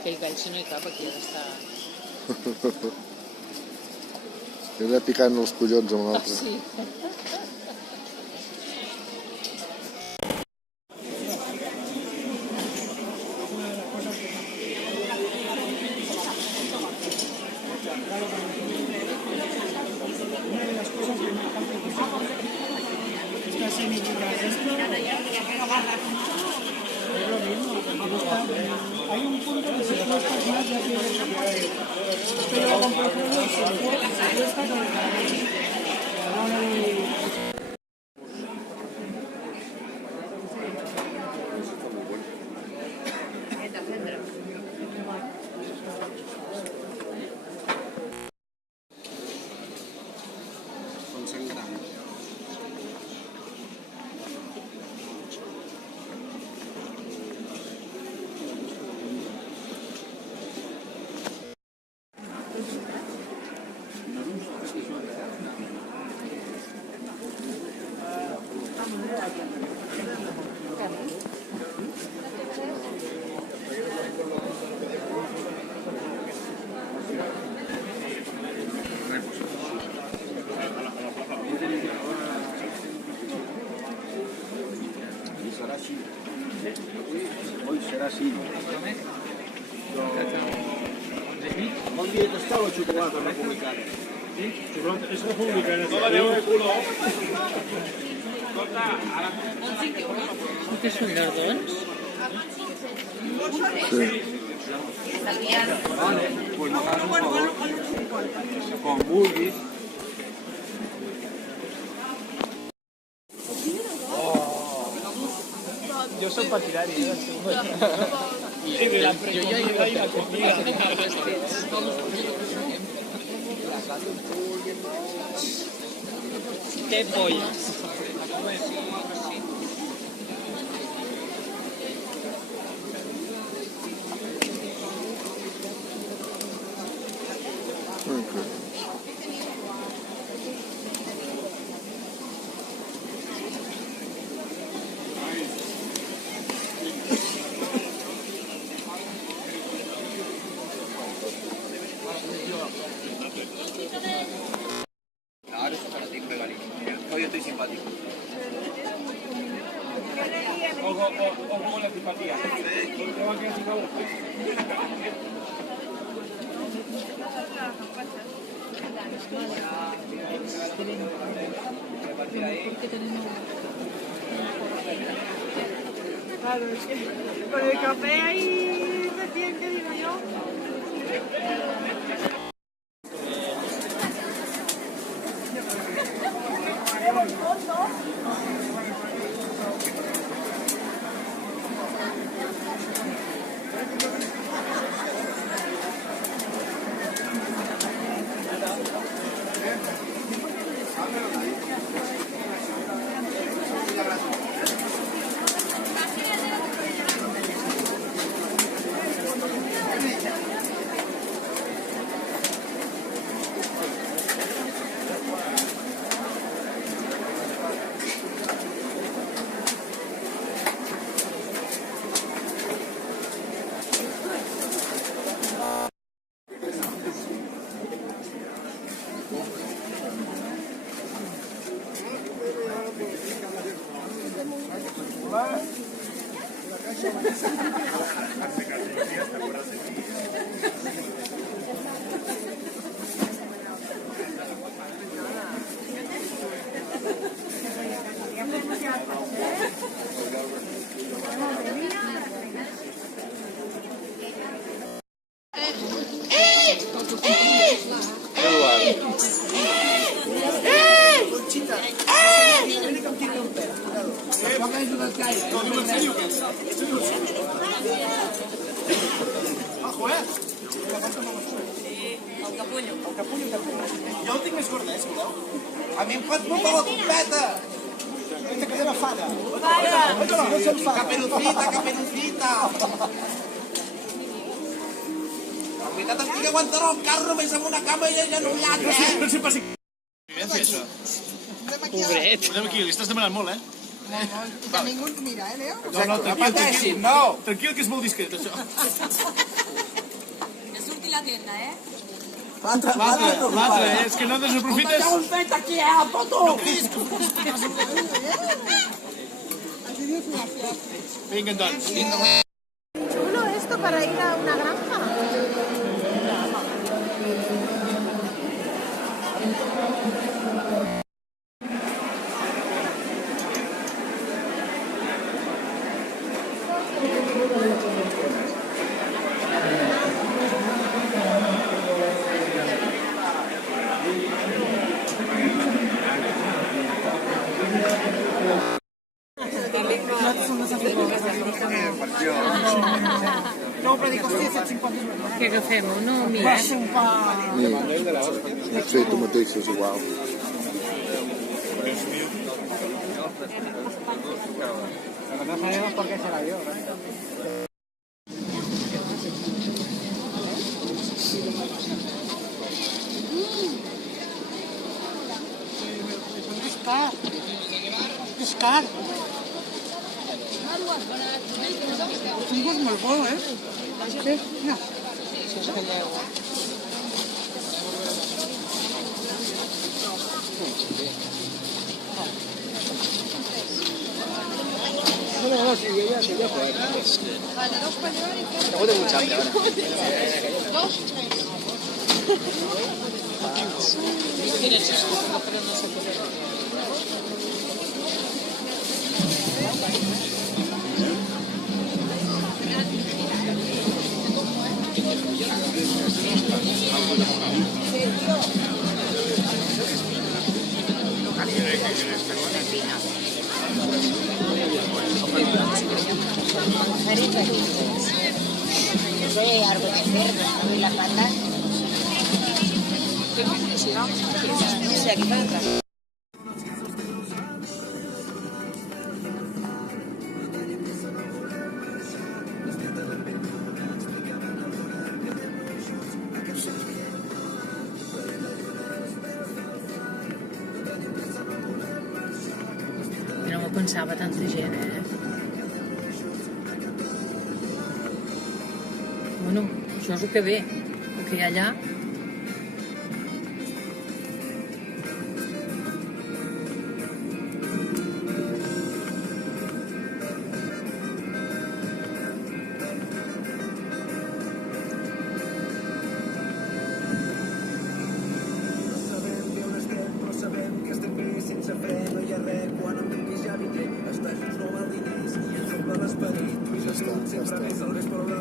Aquell gall, si no hi cap, aquí ha d'estar... He de picant els collons amb l'altre. Sí. Hay un punto que si tú estás más ya tienes que pero con proceso si está con Hoy serà així. Bon dia, t'estava la xocolata republicana. Sí? Xocolata és republicana. No la veu de color. Què són llardons? Sí. Vale, pues no fas un favor. Com vulguis. Yo soy partidario. Jo ja he ido a comida. Què polles? Claro, eso para ti, hoy estoy simpático. Ojo con la simpatía. Te va a quedar sin favor. Claro, es que con el café ahí recién que digo yo. Jo el tinc més gorda, escolteu? A mi em fas molta la trompeta! Aquesta que era fada. Caperucita, caperucita! La veritat és que aguantarà el carro més amb una cama i ella enullat, eh? No sé pas si... Això. Pobret. Posem aquí, li estàs demanant molt, eh? Que ningú ens mira, Leo? No, tranquil, no! Tranquil, que és molt discret, això. la tienda, ¿eh? L'altre, és que no desaprofites... Un fet aquí, poto! Vinga, doncs. Chulo esto para ir a una granja. No, però dic, hòstia, 750 euros. Què agafem? No, mira. Va ser un pa... Sí, tu mateix és igual. No sabemos por qué se la dio. És car. És car. Un gust molt bo, eh? Sí, mira. No, sí, ella juega. Vale, 2 pañuelos y 3. Tengo mucha hambre ahora. 2, 3. De árboles verdes, ¿no? Y la pata. No sé, aquí para atrás. Jo no m'ho pensava tanta gent, Bueno, això és el que ve, el que hi ha allà. Sabem que estem bé sense fre, no hi ha res, quan em truquis ja vindré, estàs just nou al diners i ens omple l'esperit, tu i jo sempre més al vespre